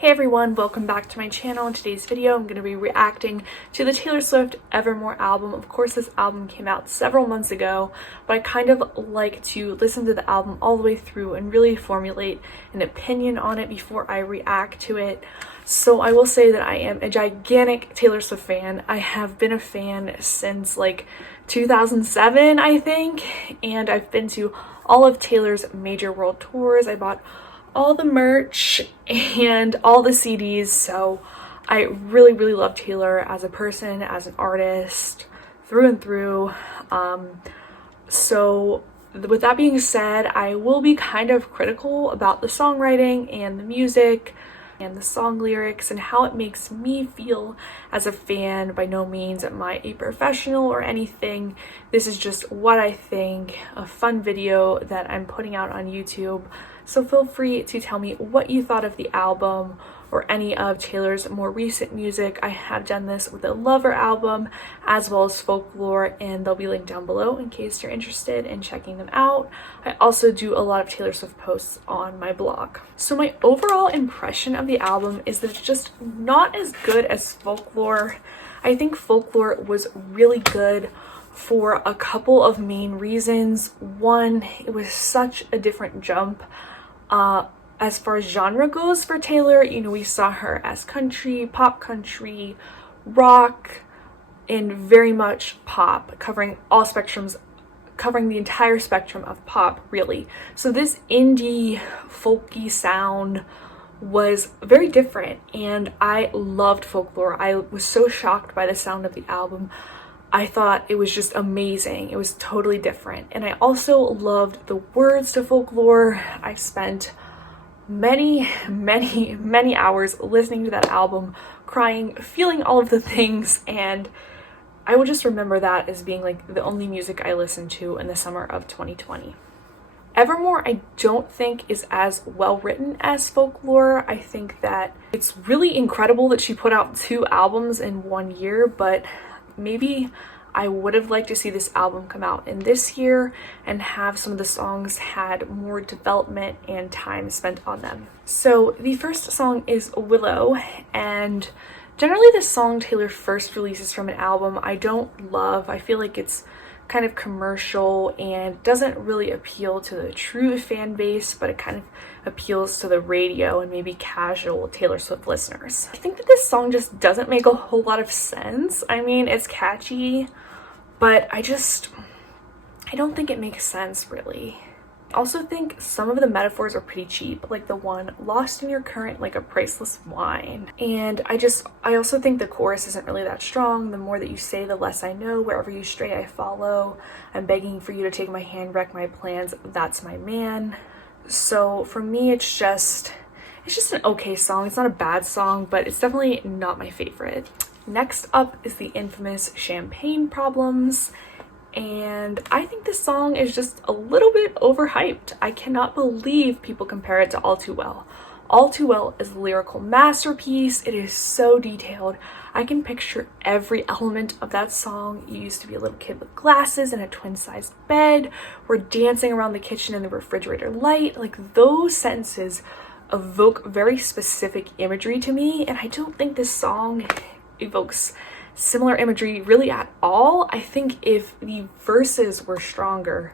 Hey everyone, welcome back to my channel. In today's video, I'm going to be reacting to the Taylor Swift Evermore album. Of course, this album came out several months ago, but I kind of like to listen to the album all the way through and really formulate an opinion on it before I react to it. So I will say that I am a gigantic Taylor Swift fan. I have been a fan since like 2007, I think, and I've been to all of Taylor's major world tours. I bought all the merch and all the CDs, so I really love Taylor as a person, as an artist, through and through. So with that being said, I will be kind of critical about the songwriting and the music and the song lyrics and how it makes me feel as a fan. By no means am I a professional or anything. This is just what I think, a fun video that I'm putting out on YouTube. So feel free to tell me what you thought of the album or any of Taylor's more recent music. I have done this with the Lover album as well as Folklore, and they'll be linked down below in case you're interested in checking them out. I also do a lot of Taylor Swift posts on my blog. So my overall impression of the album is that it's just not as good as Folklore. I think Folklore was really good for a couple of main reasons. One, it was such a different jump as far as genre goes for Taylor. You know, we saw her as country, pop country, rock, and very much pop, covering all spectrums, covering the entire spectrum of pop, really. So this indie, folky sound was very different, and I loved Folklore. I was so shocked by the sound of the album. I thought it was just amazing. It was totally different. And I also loved the words to Folklore. I spent many hours listening to that album, crying, feeling all of the things, and I will just remember that as being like the only music I listened to in the summer of 2020. Evermore, I don't think is as well written as Folklore. I think that it's really incredible that she put out 2 albums in 1 year, but maybe I would have liked to see this album come out in this year and have some of the songs had more development and time spent on them. So the first song is Willow, and generally the song Taylor first releases from an album I don't love. I feel like it's kind of commercial and doesn't really appeal to the true fan base, but it kind of appeals to the radio and maybe casual Taylor Swift listeners. I think that this song just doesn't make a whole lot of sense. I mean, it's catchy, but I don't think it makes sense really. I also think some of the metaphors are pretty cheap, like the one, lost in your current like a priceless wine. And I also think the chorus isn't really that strong. The more that you say, the less I know. Wherever you stray, I follow. I'm begging for you to take my hand, wreck my plans. That's my man. So for me, it's just an okay song. It's not a bad song, but it's definitely not my favorite. Next up is the infamous Champagne Problems. And I think this song is just a little bit overhyped. I cannot believe people compare it to All Too Well. All Too Well is a lyrical masterpiece. It is so detailed. I can picture every element of that song. You used to be a little kid with glasses and a twin-sized bed. We're dancing around the kitchen in the refrigerator light. Like, those sentences evoke very specific imagery to me, and I don't think this song evokes similar imagery really at all. I think if the verses were stronger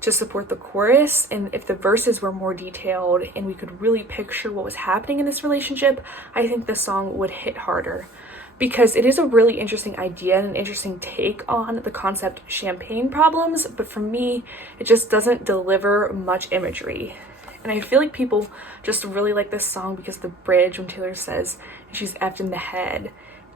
to support the chorus, and if the verses were more detailed and we could really picture what was happening in this relationship, I think the song would hit harder, because it is a really interesting idea and an interesting take on the concept Champagne Problems, but for me it just doesn't deliver much imagery. And I feel like people just really like this song because of the bridge when Taylor says she's effed in the head.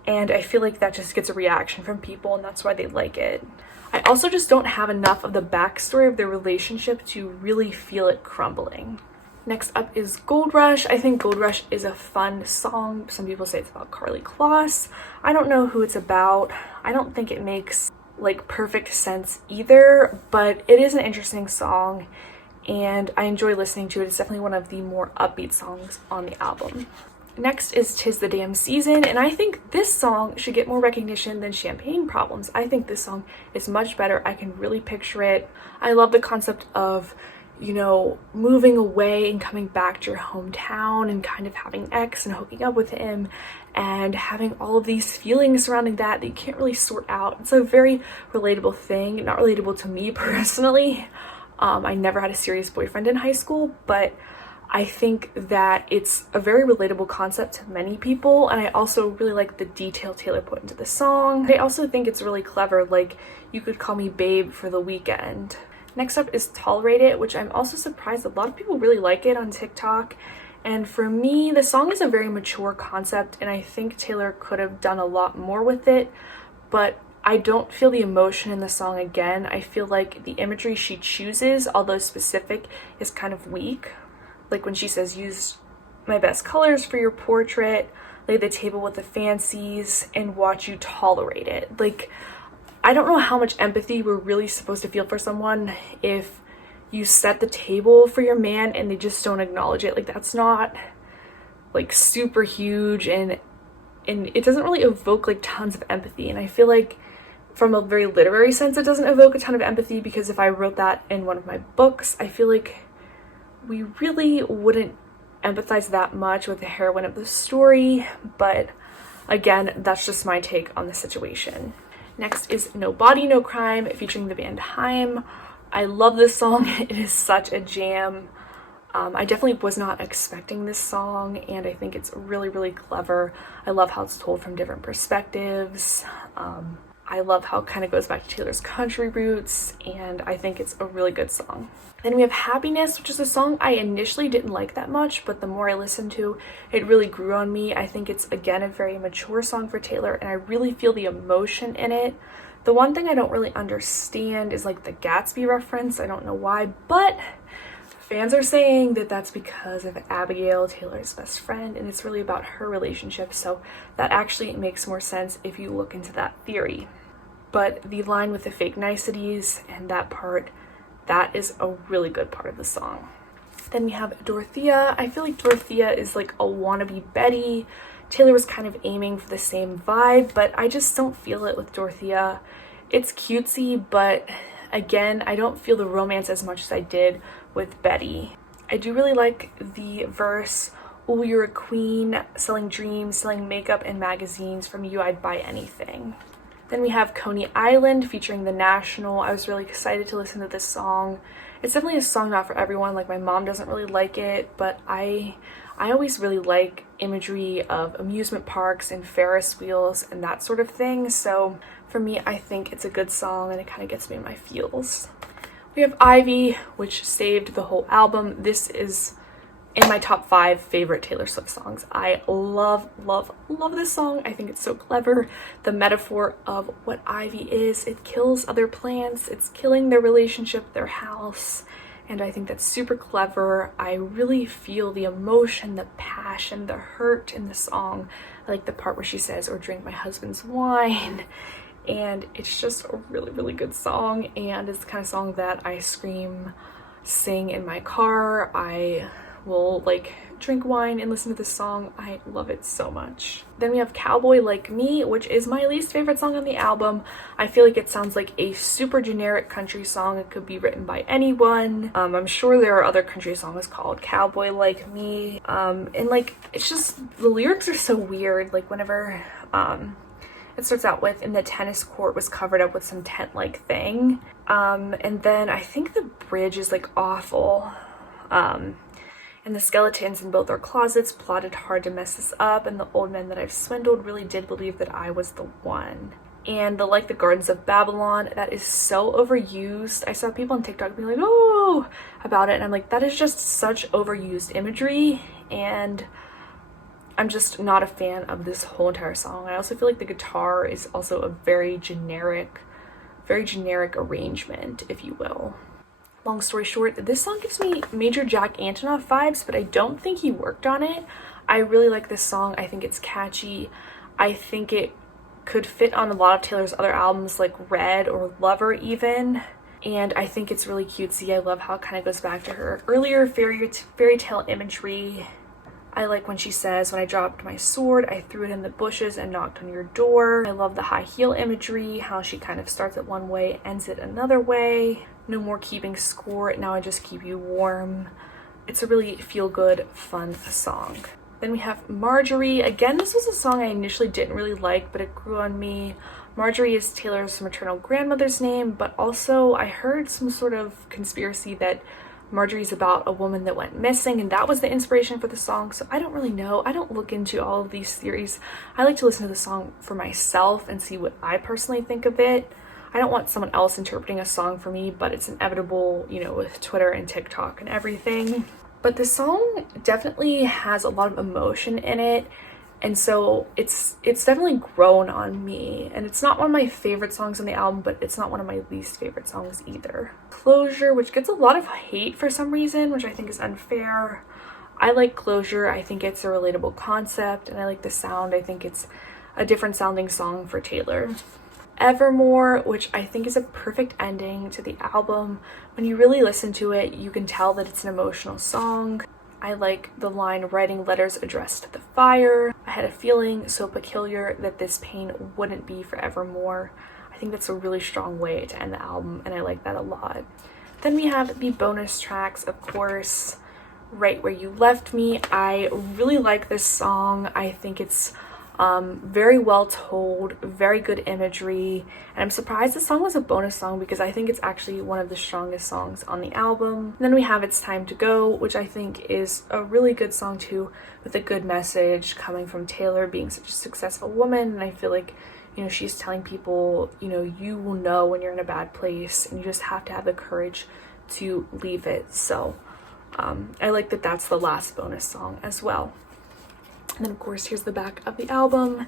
And I feel like that just gets a reaction from people, and that's why they like it. I also just don't have enough of the backstory of their relationship to really feel it crumbling. Next up is Gold Rush. I think Gold Rush is a fun song. Some people say it's about Karlie Kloss. I don't know who it's about. I don't think it makes like perfect sense either, but it is an interesting song and I enjoy listening to it. It's definitely one of the more upbeat songs on the album. Next is 'Tis the Damn Season, and I think this song should get more recognition than Champagne Problems. I think this song is much better. I can really picture it. I love the concept of you know, moving away and coming back to your hometown and kind of having an ex and hooking up with him and having all of these feelings surrounding that you can't really sort out. It's a very relatable thing, not relatable to me personally. I never had a serious boyfriend in high school, but I think that it's a very relatable concept to many people, and I also really like the detail Taylor put into the song. I also think it's really clever, like, you could call me babe for the weekend. Next up is Tolerate It, which I'm also surprised a lot of people really like it on TikTok. And for me, the song is a very mature concept, and I think Taylor could have done a lot more with it, but I don't feel the emotion in the song again. I feel like the imagery she chooses, although specific, is kind of weak. Like when she says, use my best colors for your portrait, lay the table with the fancies, and watch you tolerate it. Like, I don't know how much empathy we're really supposed to feel for someone if you set the table for your man and they just don't acknowledge it. Like, that's not like super huge, and it doesn't really evoke like tons of empathy. And I feel like from a very literary sense, it doesn't evoke a ton of empathy, because if I wrote that in one of my books, I feel like we really wouldn't empathize that much with the heroine of the story. But again, that's just my take on the situation. Next is No Body, No Crime, featuring the band Haim. I love this song. It is such a jam. I definitely was not expecting this song, and I think it's really, really clever. I love how it's told from different perspectives. I love how it kind of goes back to Taylor's country roots, and I think it's a really good song. Then we have Happiness, which is a song I initially didn't like that much, but the more I listened to, it really grew on me. I think it's, again, a very mature song for Taylor, and I really feel the emotion in it. The one thing I don't really understand is like the Gatsby reference. I don't know why, but fans are saying that that's because of Abigail, Taylor's best friend, and it's really about her relationship, so that actually makes more sense if you look into that theory. But the line with the fake niceties and that part, that is a really good part of the song. Then we have Dorothea. I feel like Dorothea is like a wannabe Betty. Taylor was kind of aiming for the same vibe, but I just don't feel it with Dorothea. It's cutesy, but again, I don't feel the romance as much as I did with Betty. I do really like the verse, "Oh, you're a queen, selling dreams, selling makeup and magazines. From you, I'd buy anything." Then we have Coney Island featuring The National. I was really excited to listen to this song. It's definitely a song not for everyone. Like, my mom doesn't really like it, but I always really like imagery of amusement parks and Ferris wheels and that sort of thing. So for me, I think it's a good song, and it kind of gets me in my feels. We have Ivy, which saved the whole album. This is in my top 5 favorite Taylor Swift songs. I love, love, love this song. I think it's so clever. The metaphor of what ivy is, it kills other plants, it's killing their relationship, their house, and I think that's super clever. I really feel the emotion, the passion, the hurt in the song. I like the part where she says, "Or drink my husband's wine." And it's just a really, really good song, and it's the kind of song that I scream, sing in my car. I will like drink wine and listen to this song. I love it so much. Then we have Cowboy Like Me, which is my least favorite song on the album. I feel like it sounds like a super generic country song. It could be written by anyone. I'm sure there are other country songs called Cowboy Like Me. And like, it's just, the lyrics are so weird. Like, whenever it starts out with, "And the tennis court was covered up with some tent-like thing." And then I think the bridge is like awful. "And the skeletons in both our closets plotted hard to mess us up, and the old men that I've swindled really did believe that I was the one." And the "like the gardens of Babylon," that is so overused. I saw people on TikTok being like, "Oh," about it, and I'm like, that is just such overused imagery, and I'm just not a fan of this whole entire song. I also feel like the guitar is also a very generic arrangement, if you will. Long story short, this song gives me major Jack Antonoff vibes, but I don't think he worked on it. I really like this song. I think it's catchy. I think it could fit on a lot of Taylor's other albums, like Red or Lover even. And I think it's really cutesy. I love how it kind of goes back to her earlier fairy tale imagery. I like when she says, "When I dropped my sword, I threw it in the bushes and knocked on your door." I love the high heel imagery, how she kind of starts it one way, ends it another way. No More Keeping Score, Now I Just Keep You Warm. It's a really feel-good, fun song. Then we have Marjorie. Again, this was a song I initially didn't really like, but it grew on me. Marjorie is Taylor's maternal grandmother's name, but also I heard some sort of conspiracy that Marjorie's about a woman that went missing, and that was the inspiration for the song. So I don't really know. I don't look into all of these theories. I like to listen to the song for myself and see what I personally think of it. I don't want someone else interpreting a song for me, but it's inevitable, you know, with Twitter and TikTok and everything. But this song definitely has a lot of emotion in it, and so it's definitely grown on me. And it's not one of my favorite songs on the album, but it's not one of my least favorite songs either. Closure, which gets a lot of hate for some reason, which I think is unfair. I like Closure. I think it's a relatable concept, and I like the sound. I think it's a different sounding song for Taylor. Evermore, which I think is a perfect ending to the album. When you really listen to it, you can tell that it's an emotional song. I like the line, writing letters addressed to the fire. I had a feeling so peculiar that this pain wouldn't be forevermore. I think that's a really strong way to end the album, and I like that a lot. Then we have the bonus tracks, of course. Right Where You Left Me. I really like this song. I think it's very well told, very good imagery, and I'm surprised the song was a bonus song because I think it's actually one of the strongest songs on the album. And then we have It's Time to Go, which I think is a really good song too, with a good message coming from Taylor being such a successful woman. And I feel like, you know, she's telling people, you know, you will know when you're in a bad place and you just have to have the courage to leave it. So I like that that's the last bonus song as well. And then of course here's the back of the album.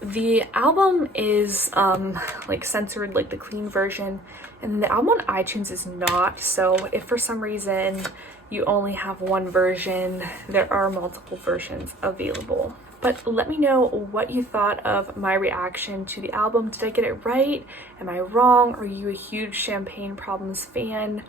The album is like censored, like the clean version, and the album on iTunes is not. So if for some reason you only have one version, there are multiple versions available. But let me know what you thought of my reaction to the album. Did I get it right? Am I wrong? Are you a huge Champagne Problems fan?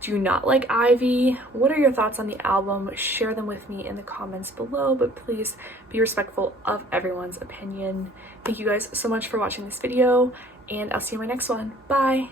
Do you not like Ivy? What are your thoughts on the album? Share them with me in the comments below, but please be respectful of everyone's opinion. Thank you guys so much for watching this video, and I'll see you in my next one. Bye!